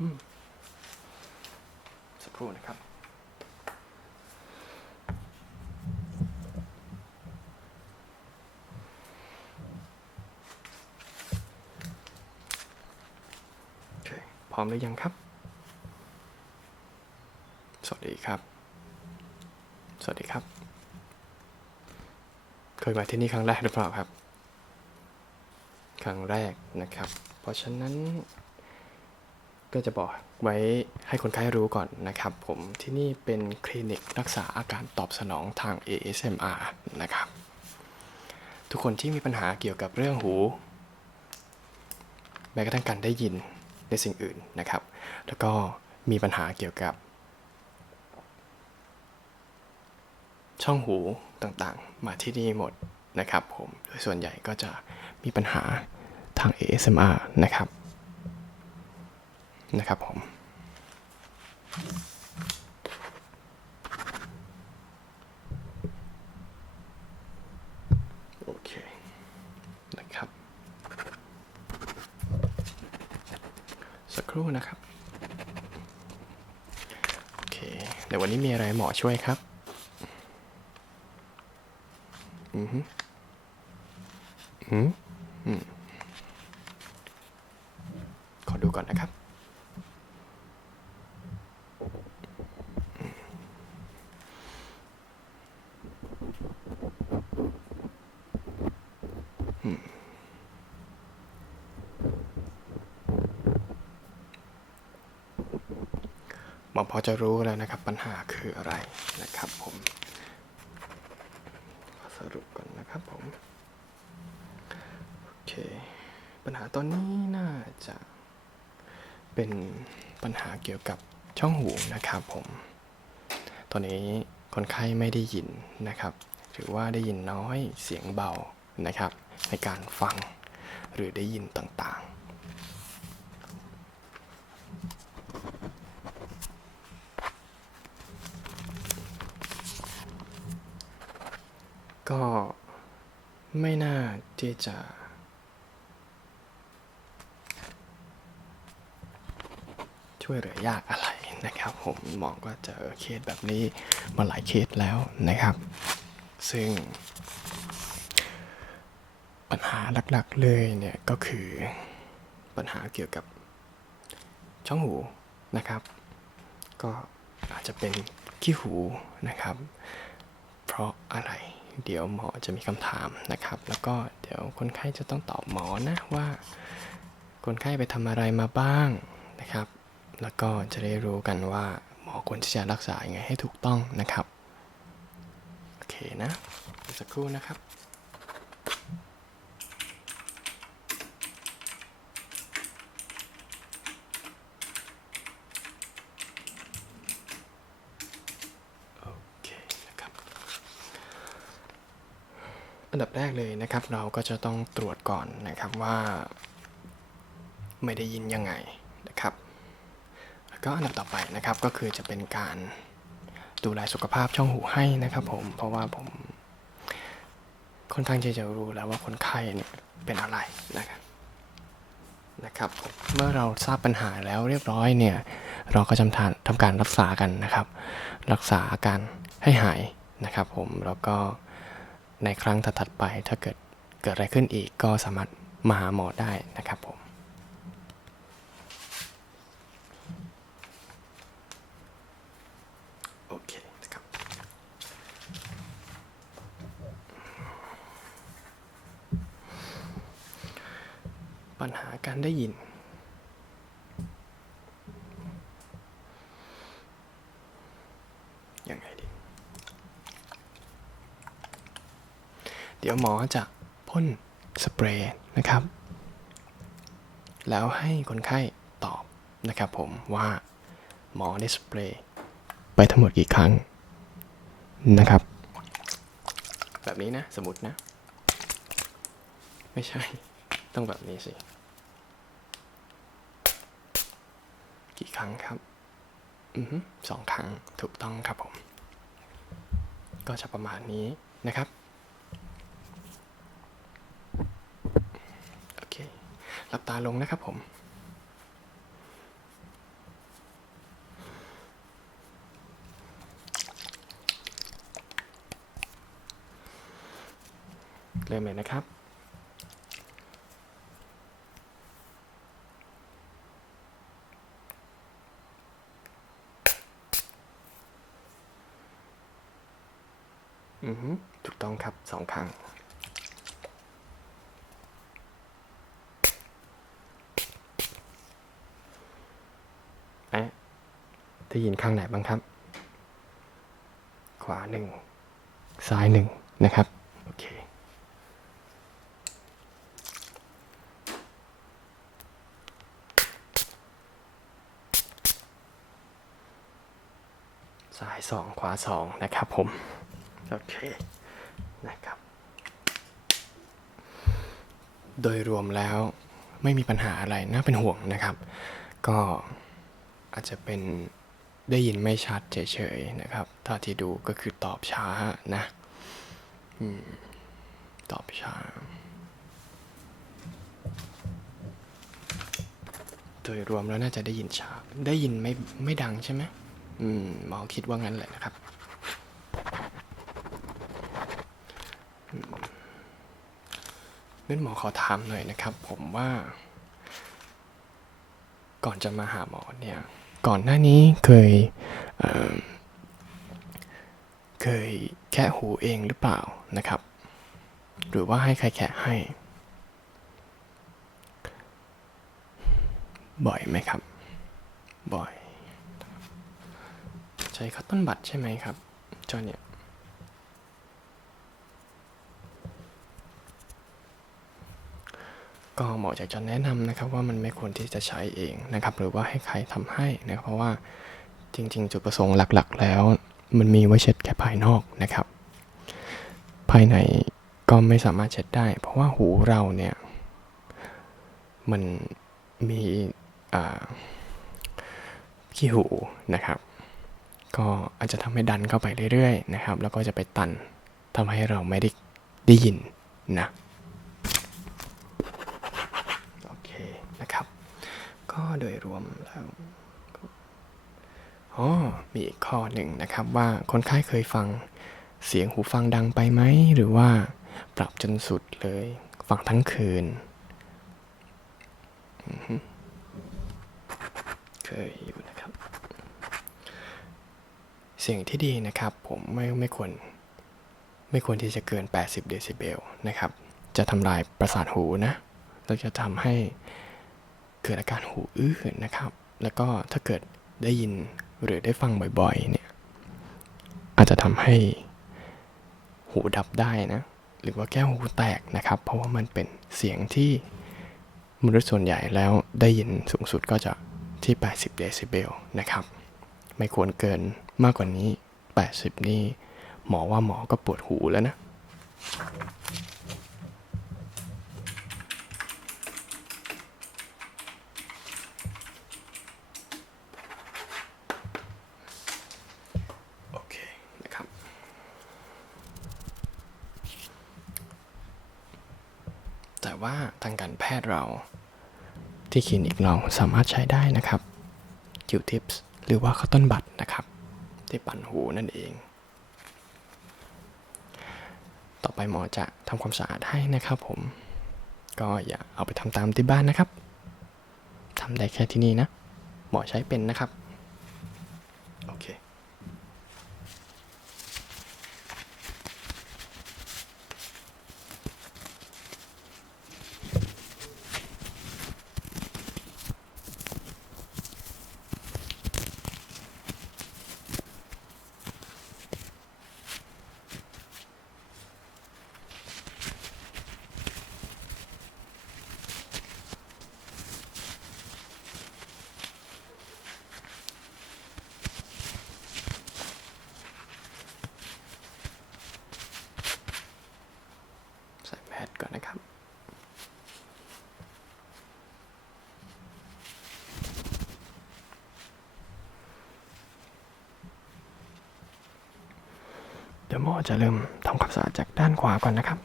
อืมสักครู่นะครับ โอเค พร้อมหรือยังครับ สวัสดีครับ สวัสดีครับ เคยมาที่นี่ครั้งแรกหรือเปล่าครับ ครั้งแรกนะครับ เพราะฉะนั้น ก็จะบอกไว้ให้คนไข้รู้ก่อนนะครับผมที่นี่เป็นคลินิกรักษาอาการตอบสนองทาง ASMR นะครับ ทุกคนที่มีปัญหาเกี่ยวกับเรื่องหู แม้กระทั่งการได้ยินในสิ่งอื่นนะครับ แล้วก็มีปัญหาเกี่ยวกับ ช่องหูต่างๆ มาที่นี่หมดนะครับผมโดยส่วนใหญ่ก็จะมีปัญหาทาง ASMR นะครับ นะครับผมโอเคนะครับ สักครู่นะครับ โอเคเดี๋ยววันนี้มีอะไรหมอช่วยครับ อือฮึอืมอืม ขอดูก่อนนะครับ ห มอพอจะรู้แล้วนะครับปัญหาคืออะไรนะครับผมสรุปก่อนนะครับผม โอเค ปัญหาตอนนี้น่าจะเป็นปัญหาเกี่ยวกับช่องหูนะครับผม ตอนนี้คนไข้ไม่ได้ยินนะครับหรือว่าได้ยินน้อยเสียงเบานะครับ ในการฟังหรือได้ยินต่างๆ ก็ไม่น่าที่จะช่วยเหลือยากอะไรนะครับ ผมมองก็เจอเคสแบบนี้มาหลายเคสแล้วนะครับ ซึ่ง ปัญหาหลักๆเลยเนี่ยก็คือปัญหาเกี่ยวกับช่องหูนะครับ ก็อาจจะเป็นขี้หูนะครับ เพราะอะไร เดี๋ยวหมอจะมีคำถามนะครับ แล้วก็เดี๋ยวคนไข้จะต้องตอบหมอนะว่า คนไข้ไปทำอะไรมาบ้างนะครับ แล้วก็จะได้รู้กันว่าหมอควรที่จะรักษายังไงให้ถูกต้องนะครับ โอเคนะสักครู่นะครับ โอเคนะครับ อันดับแรกเลยนะครับ เราก็จะต้องตรวจก่อนนะครับว่า ไม่ได้ยินยังไงนะครับแล้วก็อันดับต่อไปนะครับก็คือจะเป็นการดูแลสุขภาพช่องหูให้นะครับผมเพราะว่าผมค่อนข้างจะรู้แล้วว่าคนไข้เนี่ยเป็นอะไรนะครับนะครับเมื่อเราทราบปัญหาแล้วเรียบร้อยเนี่ยเราก็จำทานทำการรักษากันนะครับ รักษาอาการให้หายนะครับผมแล้วก็ ในครั้งถัดๆไป ถ้าเกิดเกิดอะไรขึ้นอีกก็สามารถมาหาหมอได้นะครับผมโอเคนะครับปัญหาการได้ยิน ยังไงดี เดี๋ยวหมอจะพ่นสเปรย์นะครับ แล้วให้คนไข้ตอบนะครับผมว่าหมอได้สเปรย์ไปทั้งหมดกี่ครั้งนะครับ แบบนี้นะสมมตินะ ไม่ใช่ ต้องแบบนี้สิ กี่ครั้งครับอือฮึสองครั้งถูกต้องครับผม ก็จะประมาณนี้นะครับ หลับตาลงนะครับผม เริ่มเลยนะครับอือถูกต้องครับสองครั้ง ได้ยินข้างไหนบ้างครับ ขวาหนึ่งซ้ายหนึ่งนะครับ โอเค ซ้ายสองขวาสองนะครับผม โอเค นะครับ โดยรวมแล้วไม่มีปัญหาอะไรน่าเป็นห่วงนะครับ ก็อาจจะเป็น ได้ยินไม่ชัดเฉยๆนะครับ ถ้าที่ดูก็คือตอบช้านะอืมตอบช้าโดยรวมแล้วน่าจะได้ยินช้า ได้ยินไม่ไม่ดังใช่ไหมอืมหมอคิดว่างั้นแหละนะครับอืมงั้นหมอขอถามหน่อยนะครับ ผมว่า ก่อนจะมาหาหมอเนี่ย ก่อนหน้านี้เคยเเคยแคะหูเองหรือเปล่านะครับ หรือว่าให้ใครแคะให้ บ่อยไหมครับ บ่อย ใช้คัตต้นบัตใช่ไหมครับจอเนี่ย ก็หมอจะจะแนะนำนะครับว่ามันไม่ควรที่จะใช้เองนะครับหรือว่าให้ใครทำให้นะครับเพราะว่าจริง ๆ จุดประสงค์หลักๆ แล้ว มันมีไว้เช็ดแค่ภายนอกนะครับ ภายในก็ไม่สามารถเช็ดได้ เพราะว่าหูเราเนี่ยมันมีขี้หูนะครับ ก็อาจจะทำให้ดันเข้าไปเรื่อยๆนะครับ แล้วก็จะไปตันทำให้เราไม่ได้ได้ยินนะ โอเคนะครับ ก็ โดยรวมแล้วอ๋อมีอีกข้อหนึ่งนะครับว่าคนไข้เคยฟังเสียงหูฟังดังไปไหม หรือว่าปรับจนสุดเลย ฟังทั้งคืน เคยอยู่นะครับ เสียงที่ดีนะครับผมไม่ไม่ควร ไม่ควรที่จะเกิน 80 เดซิเบลนะครับ จะทำลายประสาทหูนะเราจะทำให้ เกิดอาการหูอื้อนะครับ แล้วก็ถ้าเกิดได้ยินหรือได้ฟังบ่อยๆเนี่ยอาจจะทำให้หูดับได้นะหรือว่าแก้วหูแตกนะครับ เพราะว่ามันเป็นเสียงที่มนุษย์ส่วนใหญ่แล้วได้ยินสูงสุดก็จะที่ 80 เดซิเบลนะครับ ไม่ควรเกินมากกว่านี้ 80 นี่หมอว่าหมอก็ปวดหูแล้วนะ โอเคนะครับ แต่ ว่าทางการแพทย์เรา ที่คลินิกเราสามารถใช้ได้นะครับ Q-tips หรือว่าข้าวต้นบัตรนะครับ ที่ปั่นหูนั่นเอง ต่อไปหมอจะทำความสะอาดให้นะครับผม ก็อย่าเอาไปทำตามที่บ้านนะครับทำได้แค่ที่นี่นะ หมอใช้เป็นนะครับ ใส่แมสก่อนนะครับ เดี๋ยวหมอจะเริ่มทำความสะอาดจากด้านขวาก่อนนะครับ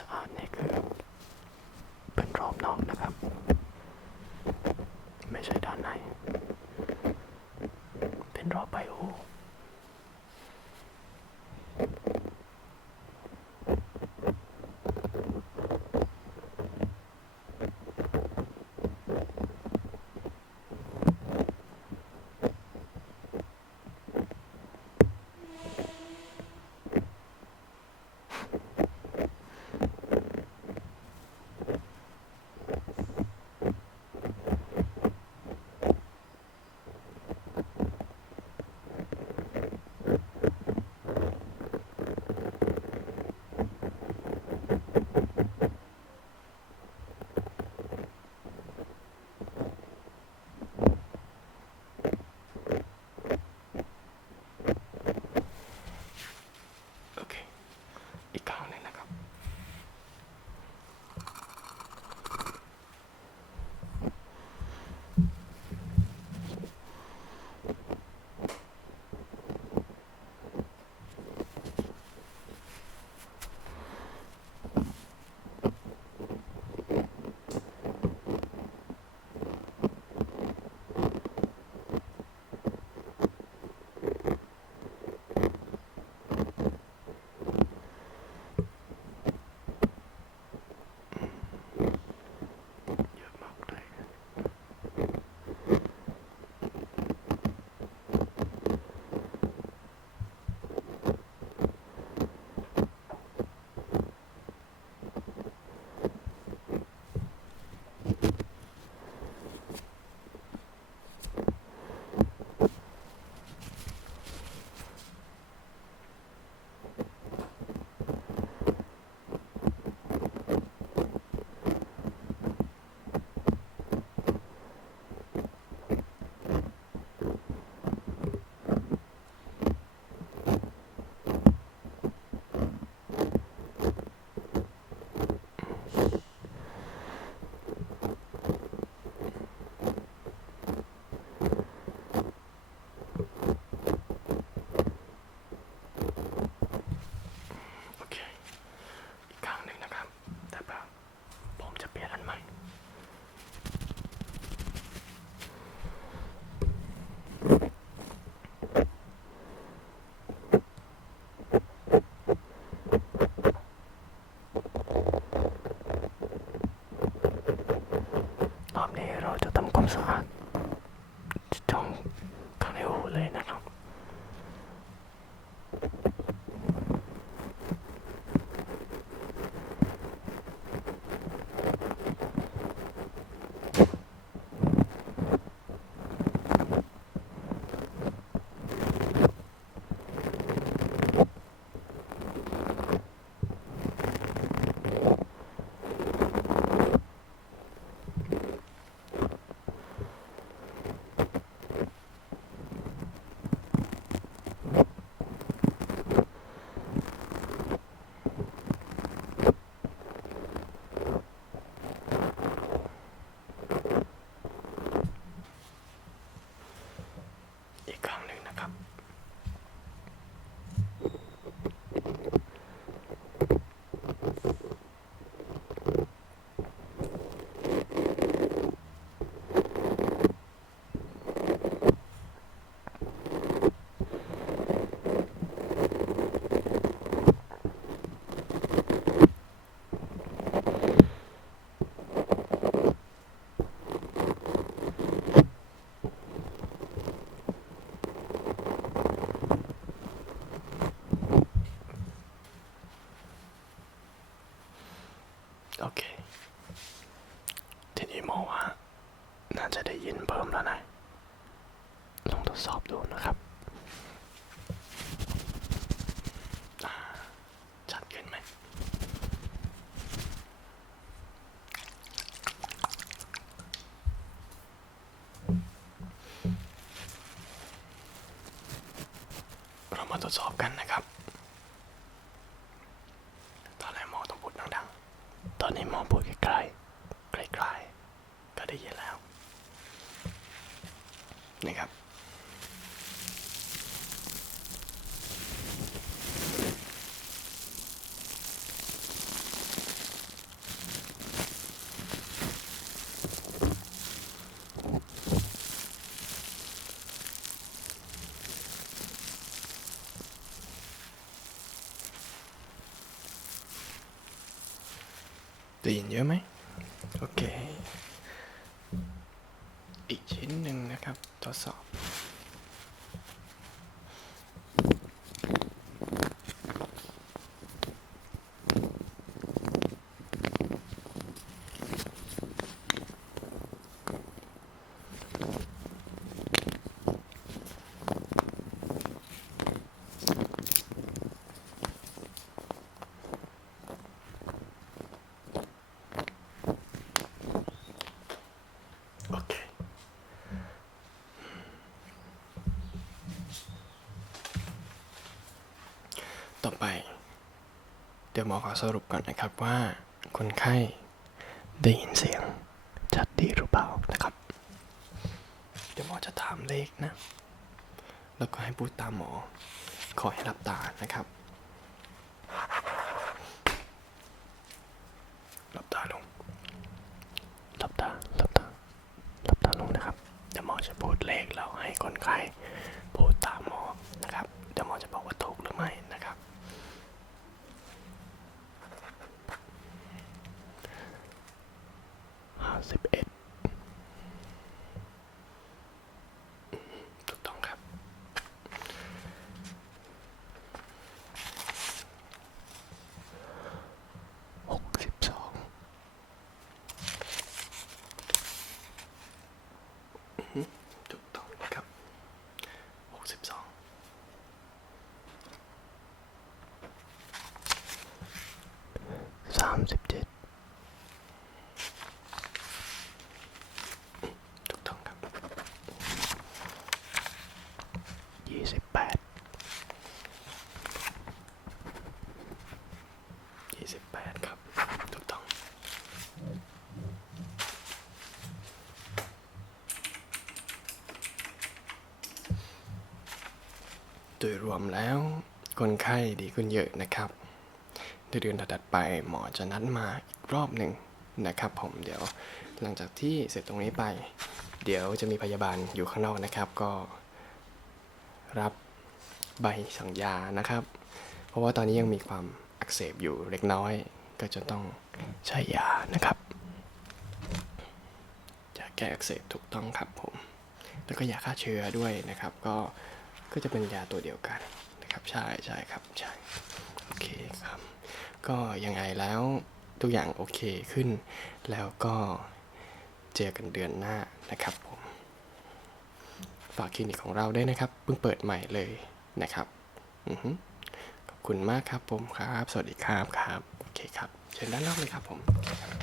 สะอาดนี่คือเป็นรอบนอกนะครับ ไม่ใช่ด้านใน เป็นรอบไบโอ อีกครั้งหนึ่งนะครับ โอเค ทีนี้มองว่า น่าจะได้ยินเพิ่มแล้วนะ ลองทดสอบดูนะครับ นะครับได้ยินเยอะไหม เดี๋ยวหมอขอสรุปก่อนนะครับว่าคนไข้ได้ยินเสียงชัดดีหรือเปล่านะครับ เดี๋ยวหมอจะถามเลขนะ แล้วก็ให้พูดตามหมอ ขอให้หลับตานะครับหลับตาลงหลับตาหลับตาหลับตาลงนะครับเดี๋ยวหมอจะพูดเลขแล้วให้คนไข้พูดตามหมอนะครับ เดี๋ยวหมอจะบอกว่าถูกหรือไม่นะครับ ห้าสิบเอ็ดถูกต้องครับ หกสิบสอง ถูกต้องนะครับหกสิบสองสามสิบเจ็ดถูกต้องครับยี่สิบแปดยี่สิบแปดครับ ถูกต้อง โดยรวมแล้วคนไข้ดีขึ้นเยอะนะครับในเดือนถัดไปหมอจะนัดมาอีกรอบหนึ่งนะครับ ผมเดี๋ยวหลังจากที่เสร็จตรงนี้ไป เดี๋ยวจะมีพยาบาลอยู่ข้างนอกนะครับ ก็รับใบสั่งยานะครับ เพราะว่าตอนนี้ยังมีความอักเสบอยู่เล็กน้อย ก็จะต้องใช้ยานะครับยาแก้อักเสบถูกต้องครับผม แล้วก็ยาฆ่าเชื้อด้วยนะครับ ก็ ก็จะเป็นยาตัวเดียวกันนะครับใช่ใช่ครับใช่โอเคครับ ก็ยังไงแล้วทุกอย่างโอเคขึ้น แล้วก็เจอกันเดือนหน้านะครับผมฝากคลินิกของเราด้วยนะครับเพิ่งเปิดใหม่เลยนะครับอขอบคุณมากครับผมครับ สวัสดีครับครับโอเคครับ เชิญด้านนอกเลยครับผมโอเคครับ